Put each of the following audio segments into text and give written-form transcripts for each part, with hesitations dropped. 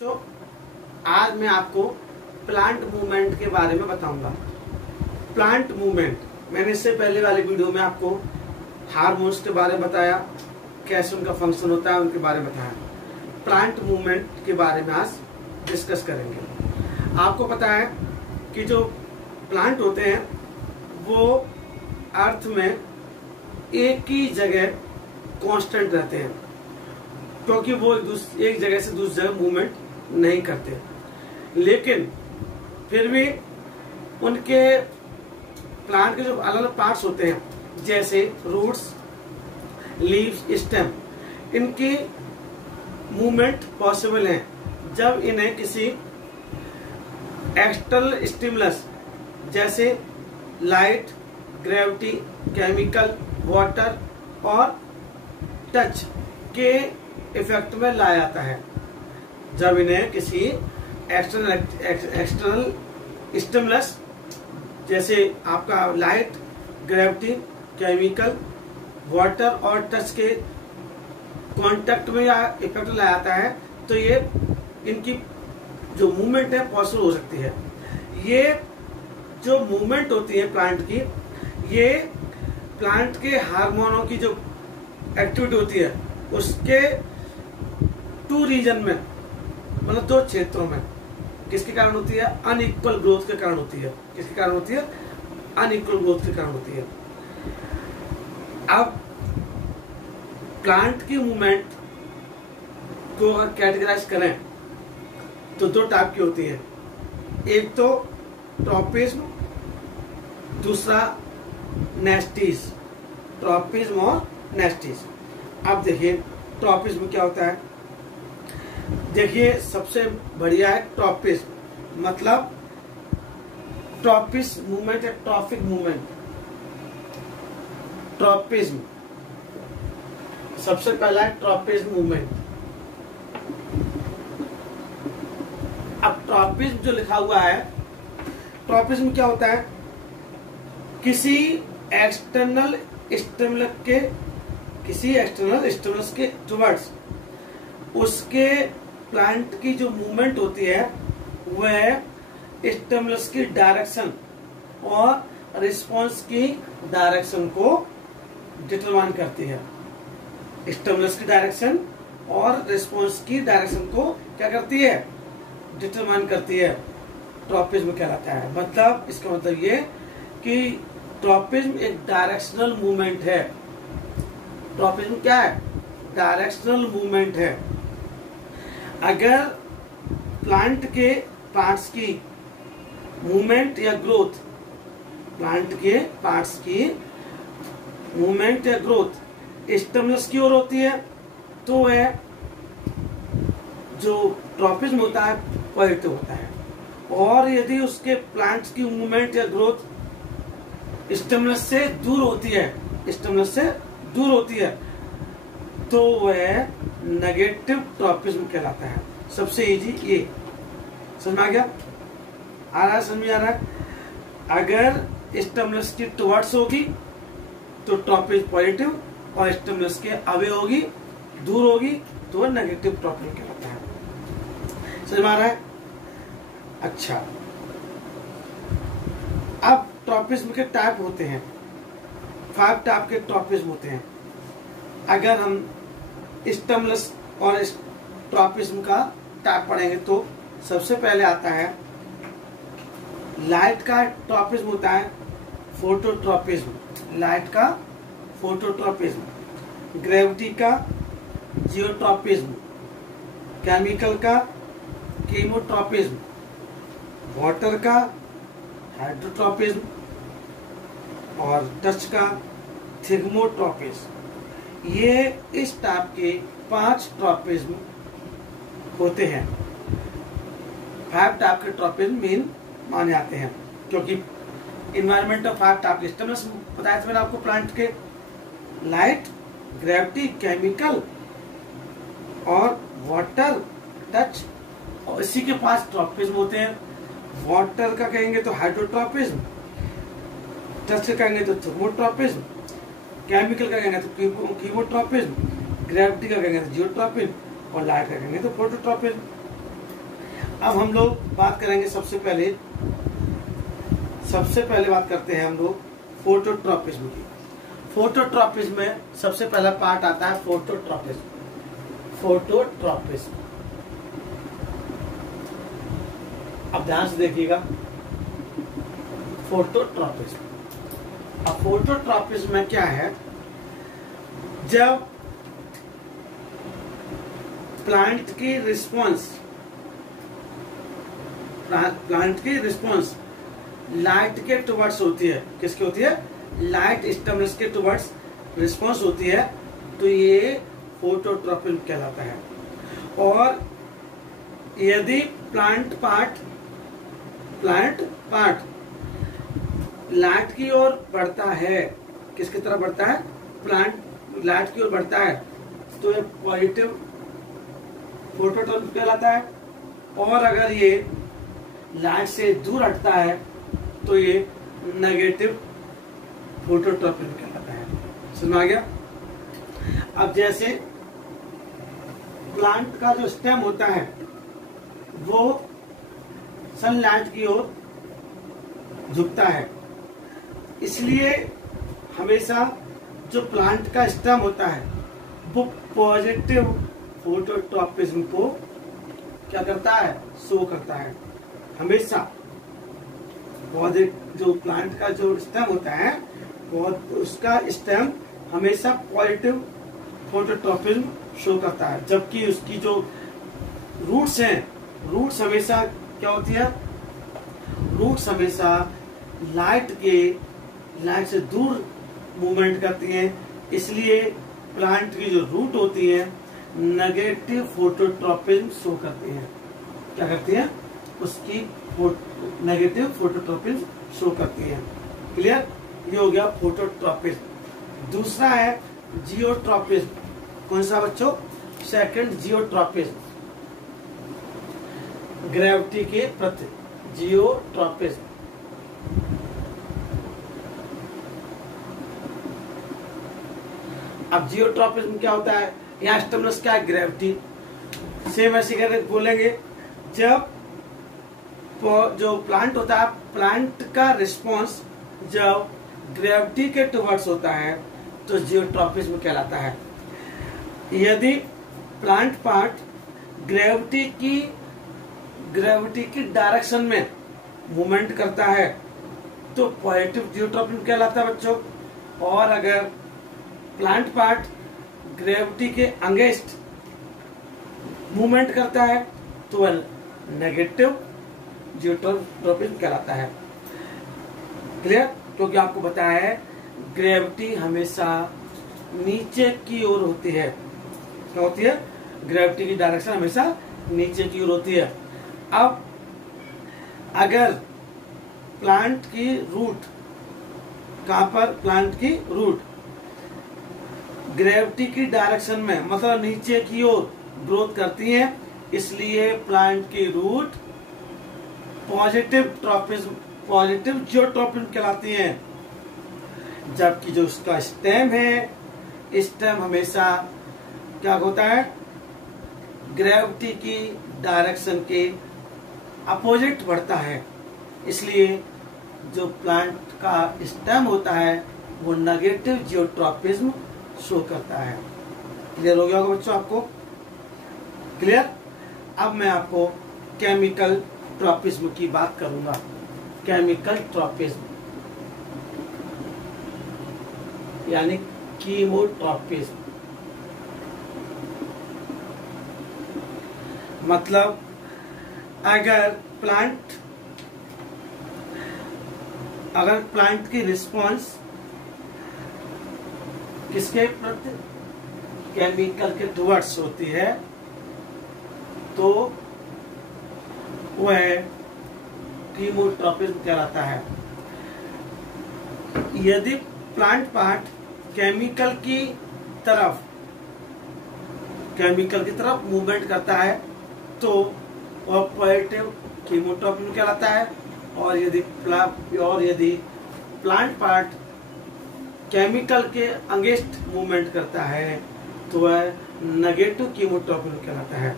तो आज मैं आपको प्लांट मूवमेंट के बारे में बताऊंगा। प्लांट मूवमेंट, मैंने इससे पहले वाली वीडियो में आपको हार्मोन्स के बारे में बताया, कैसे उनका फंक्शन होता है उनके बारे में बताया। प्लांट मूवमेंट के बारे में आज डिस्कस करेंगे। आपको पता है कि जो प्लांट होते हैं वो अर्थ में एक ही जगह कांस्टेंट रहते हैं, क्योंकि वो एक जगह से दूसरी जगह मूवमेंट नहीं करते। लेकिन फिर भी उनके प्लांट के जो अलग अलग पार्ट्स होते हैं, जैसे रूट्स, लीव्स, स्टेम, इनकी मूवमेंट पॉसिबल है जब इन्हें किसी एक्सटर्नल स्टिमुलस जैसे लाइट, ग्रेविटी, केमिकल, वाटर और टच के इफेक्ट में लाया जाता है। जब इन्हें किसी एक्सटर्नल स्टिमुलस जैसे आपका लाइट, ग्रेविटी, केमिकल, वाटर और टच के कांटेक्ट में या इफेक्ट लाया जाता है, तो ये इनकी जो मूवमेंट है पॉसिबल हो सकती है। ये जो मूवमेंट होती है प्लांट की, ये प्लांट के हार्मोनों की जो एक्टिविटी होती है उसके टू रीजन में, मतलब दो क्षेत्रों में, किसके कारण होती है? अनइक्वल ग्रोथ के कारण होती है। किसके कारण होती है? अनइक्वल ग्रोथ के कारण होती है। अब प्लांट की मूवमेंट को अगर कैटेगराइज करें तो दो टाइप की होती है। एक तो ट्रॉपिज्म, दूसरा नेस्टीज। ट्रॉपिज्म और नेस्टीज। अब देखिए ट्रॉपिज्म क्या होता है। देखिए सबसे बढ़िया है ट्रॉपिज्म, मतलब ट्रॉपिस मूवमेंट है, ट्रॉफिक मूवमेंट। ट्रॉपिज्म सबसे पहला है ट्रॉपिज्म मूवमेंट। अब ट्रॉपिज्म जो लिखा हुआ है, ट्रॉपिज्म क्या होता है? किसी एक्सटर्नल स्टिमुलस के टुवर्ड्स उसके प्लांट की जो मूवमेंट होती है वह स्टिमुलस की डायरेक्शन और रिस्पांस की डायरेक्शन को डिटरमाइन करती है। स्टिमुलस की डायरेक्शन और रिस्पांस की डायरेक्शन को क्या करती है? डिटरमाइन करती है। ट्रॉपिज्म कहलाता है। मतलब इसका मतलब ये कि ट्रॉपिज्म एक डायरेक्शनल मूवमेंट है। ट्रॉपिज्म क्या है? डायरेक्शनल मूवमेंट है। अगर प्लांट के पार्ट्स की मूवमेंट या ग्रोथ, प्लांट के पार्ट्स की मूवमेंट या ग्रोथ स्टिमुलस की ओर होती है तो वह जो ट्रॉपिज्म होता है पॉजिटिव होता है। और यदि उसके प्लांट्स की मूवमेंट या ग्रोथ स्टिमुलस से दूर होती है, तो वह नेगेटिव ट्रॉपिज्म कहलाता है। सबसे इजी ये समझ में आ गया? समझ में आ रहा है? अगर स्टिमुलस की टुवर्ड्स होगी तो ट्रॉपिज्म पॉजिटिव, और स्टिमुलस के अवे होगी, दूर होगी, तो वह नेगेटिव ट्रॉपिज्म कहलाता है। समझ में आ रहा है? अच्छा, अब ट्रॉपिज्म के टाइप होते हैं। 5 टाइप के ट्रॉपिज्म होते हैं। अगर हम स्टिमुलस और ट्रॉपिज्म का टाइप पढ़ेंगे तो सबसे पहले आता है लाइट का ट्रॉपिज्म होता है फोटोट्रॉपिज्म। लाइट का फोटोट्रॉपिज्म। ग्रेविटी का जियोट्रॉपिज्म। केमिकल का कीमोट्रॉपिज्म। वाटर का हाइड्रोट्रॉपिज्म और टच का थिग्मोट्रॉपिज्म। ये इस टाइप के 5 ट्रॉपिज्म होते हैं। 5 टाइप के ट्रॉपिज्म मेन माने जाते हैं, क्योंकि इन्वायरमेंट ऑफ 5 टाइप के स्टिमुलस बताया था मैंने आपको। प्लांट के लाइट, ग्रेविटी, केमिकल और वाटर, टच, और इसी के 5 ट्रॉपिज्म होते हैं। वाटर का कहेंगे तो हाइड्रोट्रॉपिज्म, टच का कहेंगे तो थिग्मोट्रॉपिज्म, केमिकल का कहेंगे तो कीमोट्रॉपिज्म, ग्रेविटी का कहेंगे तो जियोट्रॉपिज्म, और लाइट का कहेंगे तो फोटोट्रॉपिज्म। अब हम लोग बात करेंगे सबसे पहले बात करते हैं हम लोग फोटोट्रॉपिज्म की। फोटोट्रॉपिज्म में सबसे पहला पार्ट आता है फोटोट्रॉपिज्म। अब ध्यान से देखिएगा, फोटोट्रॉपिज्म। अब फोटोट्रॉपिज्म में क्या है, जब प्लांट की रिस्पॉन्स लाइट के टुवर्ड्स होती है, किसकी होती है, लाइट स्टिमुलस के टुवर्ड्स रिस्पॉन्स होती है, तो ये फोटोट्रॉपिज्म कहलाता है। और यदि प्लांट पार्ट लाइट की ओर बढ़ता है, किसकी तरफ बढ़ता है, प्लांट लाइट की ओर बढ़ता है, तो ये पॉजिटिव फोटोट्रॉपिज्म कहलाता है। और अगर ये लाइट से दूर हटता है तो ये नेगेटिव फोटोट्रॉपिज्म कहलाता है। समझ आ गया। अब जैसे प्लांट का जो स्टेम होता है वो सनलाइट की ओर झुकता है, इसलिए हमेशा जो प्लांट का स्टेम होता है वो पॉजिटिव फोटोट्रॉपिज्म को क्या करता है, शो करता है। हमेशा जो प्लांट का जो स्टेम होता है उसका स्टेम हमेशा पॉजिटिव फोटोट्रॉपिज्म शो करता है, जबकि उसकी जो रूट्स हैं, रूट्स हमेशा क्या होती है, रूट्स हमेशा लाइट से दूर मूवमेंट करती हैं, इसलिए प्लांट की जो रूट होती है नेगेटिव फोटोट्रॉपिज्म शो करती हैं। क्या करती है, उसकी नेगेटिव फोटोट्रॉपिज्म शो करती है। क्लियर, ये हो गया फोटोट्रॉपिज्म। दूसरा है जियोट्रॉपिज्म। कौन सा बच्चों, सेकंड जियोट्रॉपिज्म, ग्रेविटी के प्रति जियोट्रॉपिज्म। अब जियोट्रॉपिज्म क्या होता है, यहाँ स्टिमुलस क्या है, ग्रेविटी। सेम ऐसे करके बोलेंगे, जब जो प्लांट होता है, प्लांट का रिस्पॉन्स जब ग्रेविटी के टुवर्ड्स होता है तो जियोट्रॉपिज्म कहलाता है। यदि प्लांट पार्ट ग्रेविटी की डायरेक्शन में मूवमेंट करता है तो पॉजिटिव जियोट्रॉपिज्म कहलाता है बच्चों। और अगर प्लांट पार्ट ग्रेविटी के अगेंस्ट मूवमेंट करता है तो वह नेगेटिव जियोट्रॉपिज्म कहलाता है। क्लियर, क्योंकि आपको बताया है ग्रेविटी हमेशा नीचे की ओर होती है। क्या होती है, ग्रेविटी की डायरेक्शन हमेशा नीचे की ओर होती है। अब अगर प्लांट की रूट, कहां पर, प्लांट की रूट ग्रेविटी की डायरेक्शन में, मतलब नीचे की ओर ग्रोथ करती है, इसलिए प्लांट की रूट पॉजिटिव जियोट्रॉपिज्म कहलाती हैं। जबकि जो उसका स्टेम है, स्टेम हमेशा क्या होता है, ग्रेविटी की डायरेक्शन के अपोजिट बढ़ता है, इसलिए जो प्लांट का स्टेम होता है वो नेगेटिव जियोट्रॉपिज्म शो करता है। क्लियर हो गया होगा बच्चों आपको। क्लियर। अब मैं आपको केमिकल ट्रॉपिज्म की बात करूंगा। केमिकल ट्रॉपिज्म यानी कीमोट्रॉपिज्म, मतलब अगर प्लांट की रिस्पॉन्स किसके प्रति, केमिकल के टुवर्ड्स होती है, तो वह कीमोट्रॉपिज्म कहलाता है। यदि प्लांट पार्ट केमिकल की तरफ मूवमेंट करता है तो वह पॉजिटिव कीमोट्रॉपिज्म कहलाता है। और यदि प्लांट पार्ट केमिकल के अगेंस्ट मूवमेंट करता है तो वह नेगेटिव कीमोट्रॉपिज्म कहलाता है।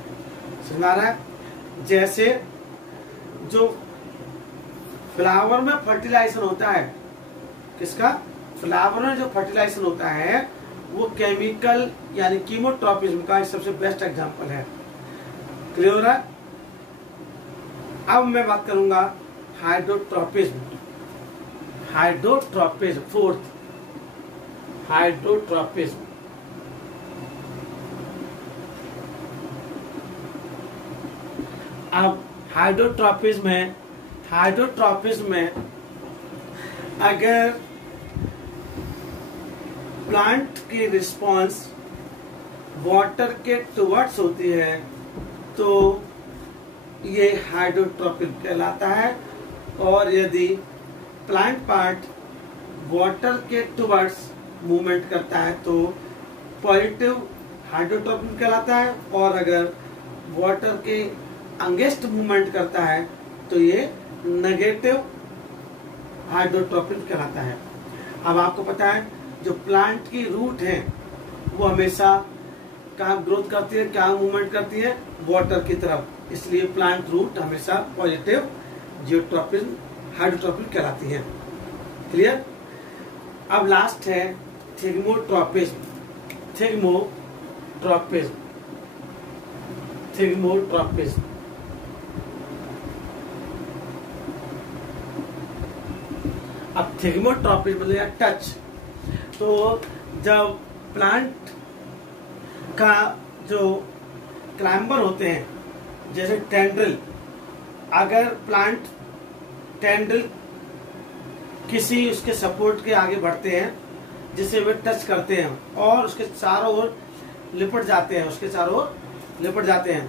समझ आ रहा है। जैसे जो फ्लावर में फर्टिलाइजेशन होता है, किसका? फ्लावर में जो फर्टिलाइजेशन होता है वो केमिकल यानी कीमोट्रॉपिज्म का सबसे बेस्ट एग्जांपल है। क्लियर हो रहा है? अब मैं बात करूंगा हाइड्रोट्रॉपिज्म। Hydrotropism, fourth hydrotropism. अब हाइड्रोट्रॉपिज्म है, हाइड्रोट्रॉपिज्म में अगर प्लांट की रिस्पॉन्स वाटर के टुवर्ड्स होती है तो ये हाइड्रोट्रॉपिज्म कहलाता है, और यदि प्लांट पार्ट वाटर के टुवर्ड्स मूवमेंट करता है तो पॉजिटिव हाइड्रोट्रॉपिज्म कहलाता है, और अगर वाटर के अगेंस्ट मूवमेंट करता है तो ये नेगेटिव हाइड्रोट्रॉपिज्म कहलाता है। अब आपको पता है जो प्लांट की रूट है वो हमेशा कहाँ ग्रोथ करती है, क्या मूवमेंट करती है? वाटर की तरफ, इसलिए प्लांट रूट हमेशा पॉजिटिव जियोट्रॉपिज्म हाइड्रोट्रॉपिज्म कहलाती है। क्लियर? अब लास्ट है थिग्मोट्रॉपिज्म। Thigmotropism, thigmotropism. अब थिग्मोट्रॉपिज्म मतलब टच। तो जब प्लांट का जो क्लाइंबर होते हैं, जैसे टेंड्रिल, अगर प्लांट टेंड्रिल किसी उसके सपोर्ट के आगे बढ़ते हैं जिसे वे टच करते हैं और उसके चारों ओर लिपट जाते हैं, उसके चारों ओर लिपट जाते हैं,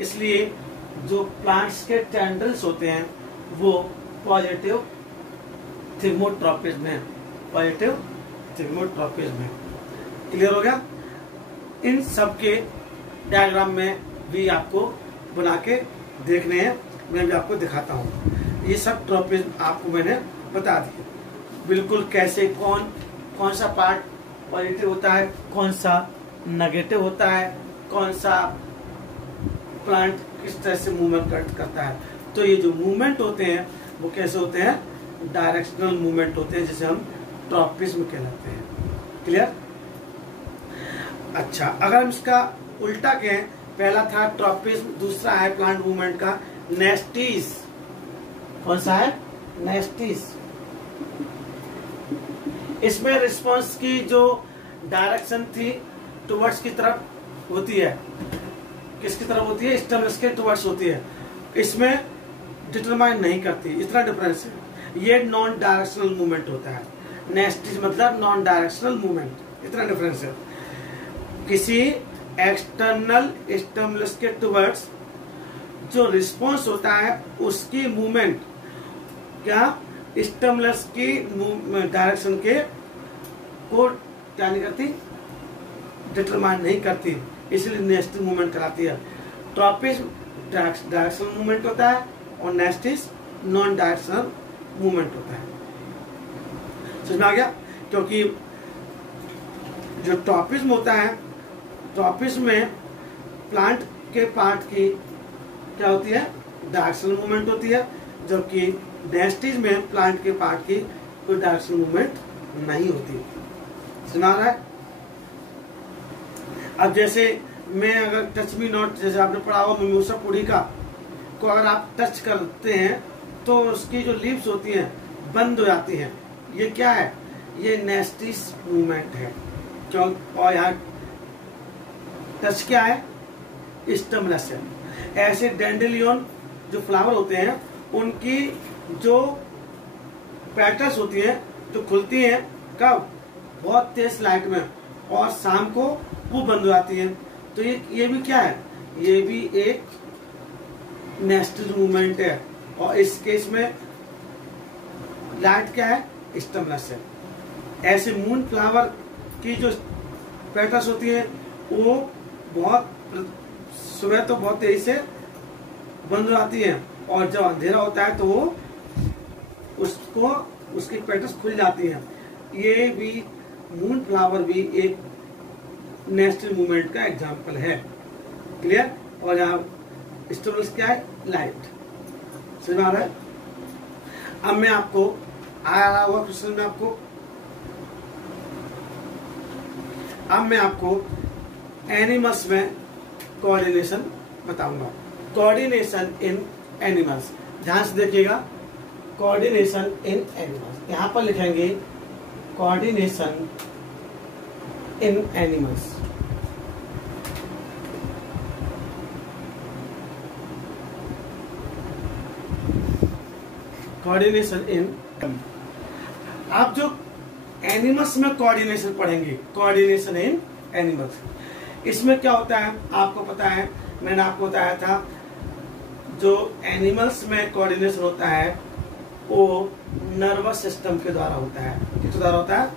इसलिए जो प्लांट्स के टेंड्रिल्स होते हैं वो पॉजिटिव थिग्मोट्रॉपिज्म है, पॉजिटिव थिग्मोट्रॉपिज्म है। क्लियर हो गया? इन सब के डायग्राम में भी आपको बना के देखने हैं, मैं भी आपको दिखाता हूँ। ये सब ट्रॉपिज्म आपको मैंने बता दिया बिल्कुल, कैसे कौन सा पार्ट पॉजिटिव होता है, कौन सा नेगेटिव होता है, कौन सा प्लांट किस तरह से मूवमेंट करता है। तो ये जो मूवमेंट होते हैं वो कैसे होते हैं? डायरेक्शनल मूवमेंट होते हैं, जिसे हम ट्रॉपिज्म कहलाते हैं। क्लियर? अच्छा, अगर हम इसका उल्टा कहें, पहला था ट्रॉपिज्म, दूसरा है प्लांट मूवमेंट का नेस्टीज। कौन सा है? नेस्टीज। इसमें रिस्पांस की जो डायरेक्शन थी टुवर्ड्स की तरफ होती है, किसकी तरफ होती है? स्टेमस के टुवर्ड्स होती है। इसमें डिटरमाइन नहीं करती, इतना डिफरेंस है। ये नॉन डायरेक्शनल मूवमेंट होता है। नेस्टीज मतलब नॉन डायरेक्शनल मूवमेंट, इतना डिफरेंस है। किसी एक्सटर्नल स्टिमुलस के टुवर्ड्स जो रिस्पांस होता है उसकी मूवमेंट क्या स्टिमुलस की डायरेक्शन के को क्या नहीं करती? डिटरमाइन नहीं करती, इसलिए नेस्टीज मूवमेंट कराती है। ट्रॉपिज्म डायरेक्शनल मूवमेंट होता है और नेस्टीज नॉन डायरेक्शनल मूवमेंट होता है। समझ में आ गया? क्योंकि जो ट्रॉपिज्म होता है, ट्रॉपिज्म में प्लांट के पार्ट की क्या होती है? डायरेक्शनल मूवमेंट होती है, जबकि नेस्टीज में प्लांट के पार्ट की कोई डायरेक्शनल मूवमेंट नहीं होती। सुना रहा है? अब जैसे मैं अगर टच मी नॉट, जैसे आपने पढ़ा हुआ मिमोसा पुडिका को अगर आप टच करते हैं तो उसकी जो लीव्स होती हैं बंद हो जाती हैं। ये क्या है? ये नेस्टीज मूवमेंट है। क्यों? और यहाँ टच क्या है? स्टिमुलस है। ऐसे डेंडेलियन जो फ्लावर होते हैं उनकी जो पेटल्स होती हैं तो खुलती हैं कब? बहुत तेज लाइट में, और शाम को वो बंद हो जाती हैं। तो ये भी क्या है? ये भी एक नेस्टीज मूवमेंट है, और इस केस में लाइट क्या है? स्टिमुलस है। ऐसे मून फ्लावर की जो पेटल्स होती हैं वो बहुत सुबह तो बहुत तेजी से बंद हो जाती हैं, और जब अंधेरा होता है तो वो उसकी पेटल्स खुल जाती हैं। ये भी मून फ्लावर भी एक नेस्टीज मूवमेंट का एग्जाम्पल है। क्लियर? और यहाँ स्टिमुलस क्या है? लाइट। समझ में आ रहा है? अब मैं आपको आ रहा हुआ क्वेश्चन में आपको, अब मैं आपको एनिमल्स में कोऑर्डिनेशन बताऊंगा। कोऑर्डिनेशन इन एनिमल्स, ध्यान से देखिएगा। कोऑर्डिनेशन इन एनिमल्स, यहां पर लिखेंगे coordination in animals. Coordination in, आप जो एनिमल्स में कोऑर्डिनेशन पढ़ेंगे, कोऑर्डिनेशन इन एनिमल्स, इसमें क्या होता है आपको पता है, मैंने आपको बताया था जो एनिमल्स में कोऑर्डिनेशन होता है वो नर्वस सिस्टम के द्वारा होता है। किसके द्वारा होता है?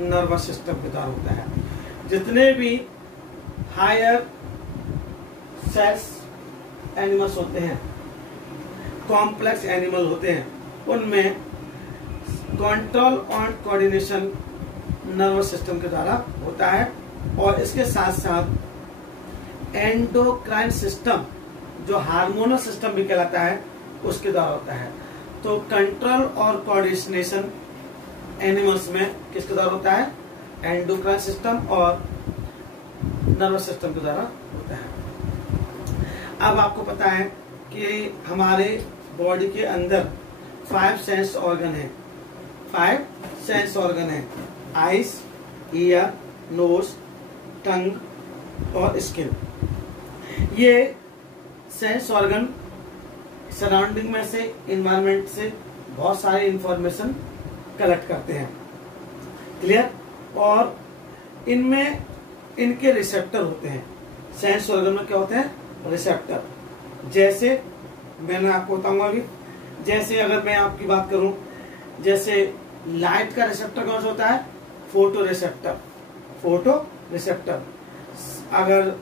नर्वस सिस्टम के द्वारा होता है। जितने भी हायर सेल्स एनिमल्स होते हैं, कॉम्प्लेक्स एनिमल होते हैं, उनमें कंट्रोल और कोऑर्डिनेशन नर्वस सिस्टम के द्वारा होता है। और इसके साथ साथ एंडोक्राइन सिस्टम, जो हार्मोनल सिस्टम भी कहलाता है, उसके द्वारा होता है। तो कंट्रोल और कोऑर्डिनेशन एनिमल्स में किसके द्वारा होता है? एंडोक्राइन सिस्टम और नर्वस सिस्टम के द्वारा होता है। अब आपको पता है कि हमारे बॉडी के अंदर 5 सेंस ऑर्गन है। 5 सेंस ऑर्गन है, आईज, ईयर, नोज, टंग और स्किन। ये सेंस ऑर्गन सराउंडिंग में से, इन्वायरमेंट से बहुत सारी इंफॉर्मेशन कलेक्ट करते हैं। क्लियर? और इनमें इनके रिसेप्टर होते हैं। सेंस ऑर्गन में क्या होते हैं? रिसेप्टर। जैसे मैंने आपको बताऊंगा अभी, जैसे अगर मैं आपकी बात करूं, जैसे लाइट का रिसेप्टर कौन सा होता है? Photo receptor. Photo receptor. अगर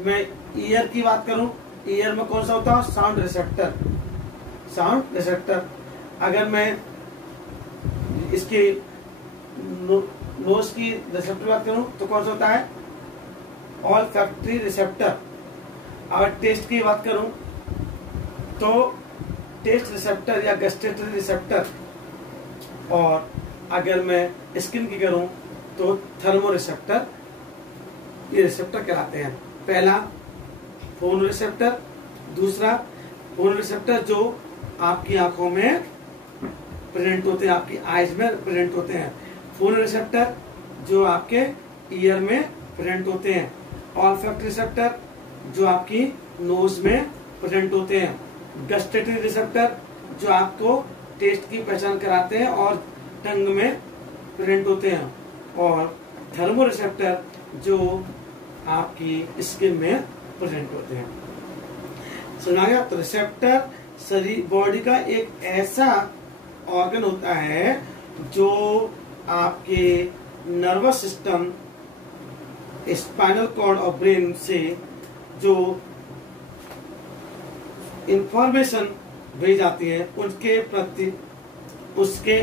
मैं ईयर की बात करूं, ईयर में कौन सा होता है? Sound receptor. Sound receptor. अगर मैं इसकी नोज की रिसेप्टर बात करूं तो कौन सा होता है? Olfactory receptor. अगर टेस्ट की बात करूं तो टेस्ट रिसेप्टर या गस्टेटरी रिसेप्टर। और अगर मैं स्किन की करूं तो थर्मो रिसेप्टर। ये रिसेप्टर कहलाते हैं। पहला फोन रिसेप्टर, दूसरा फोन रिसेप्टर जो आपकी आंखों में प्रेजेंट होते हैं, आपकी आईज में प्रेजेंट होते हैं। फोन रिसेप्टर जो आपके ईयर में प्रेजेंट होते हैं। ऑल्फैक्टरी रिसेप्टर जो आपकी नोज में प्रेजेंट होते हैं। गस्टेटरी रिसेप्टर जो आपको टेस्ट की पहचान कराते हैं और टंग में प्रेजेंट होते हैं। और थर्मो रिसेप्टर जो आपकी स्किन में प्रेजेंट होते हैं। सुना गया? तो रिसेप्टर शरीर, बॉडी का एक ऐसा ऑर्गन होता है जो आपके नर्वस सिस्टम, स्पाइनल कॉर्ड और ब्रेन से जो इंफॉर्मेशन भेज जाती है उनके प्रति, उसके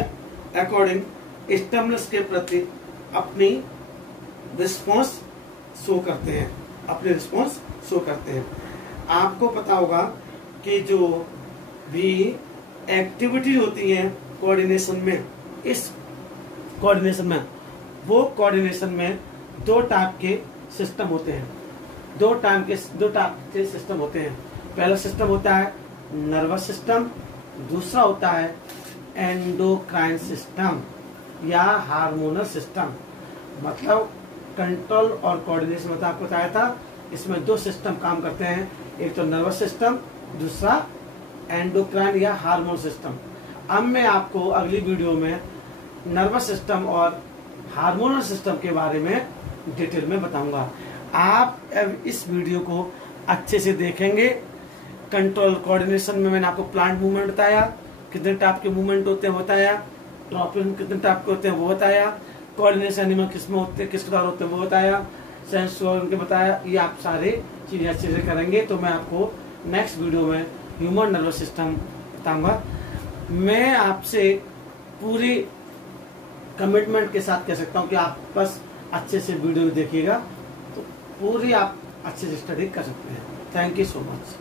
अकॉर्डिंग स्टिमुलस के प्रति अपनी रिस्पॉन्स शो करते हैं, अपने रिस्पॉन्स शो करते हैं। आपको पता होगा कि जो भी एक्टिविटीज होती हैं कोऑर्डिनेशन में, इस कोऑर्डिनेशन में, वो कोऑर्डिनेशन में 2 टाइप के सिस्टम होते हैं। 2 टाइप के सिस्टम होते हैं। पहला सिस्टम होता है नर्वस सिस्टम, दूसरा होता है एंडोक्राइन सिस्टम या हार्मोनल सिस्टम। मतलब कंट्रोल और कोऑर्डिनेशन मतलब आपको बताया था, इसमें 2 सिस्टम काम करते हैं, एक तो नर्वस सिस्टम, दूसरा एंडोक्राइन या हार्मोन सिस्टम। अब मैं आपको अगली वीडियो में नर्वस सिस्टम और हार्मोनल सिस्टम के बारे में डिटेल में बताऊंगा। आप इस वीडियो को अच्छे से देखेंगे। कंट्रोल कोऑर्डिनेशन में मैंने आपको प्लांट मूवमेंट बताया, कितने टाइप के मूवमेंट होते हैं बताया, ट्रॉपिन कितने टाइप के होते हैं वो बताया, कोऑर्डिनेशन एनिमल किसमें होते हैं, किसके द्वारा होते हैं वो बताया, सेंस ऑर्गन के बताया। ये आप सारे चीजें अच्छे से करेंगे तो मैं आपको नेक्स्ट वीडियो में ह्यूमन नर्वस सिस्टम बताऊंगा। मैं आपसे पूरी कमिटमेंट के साथ कह सकता हूं कि आप बस अच्छे से वीडियो देखिएगा तो पूरी आप अच्छे से स्टडी कर सकते हैं। Thank you so much.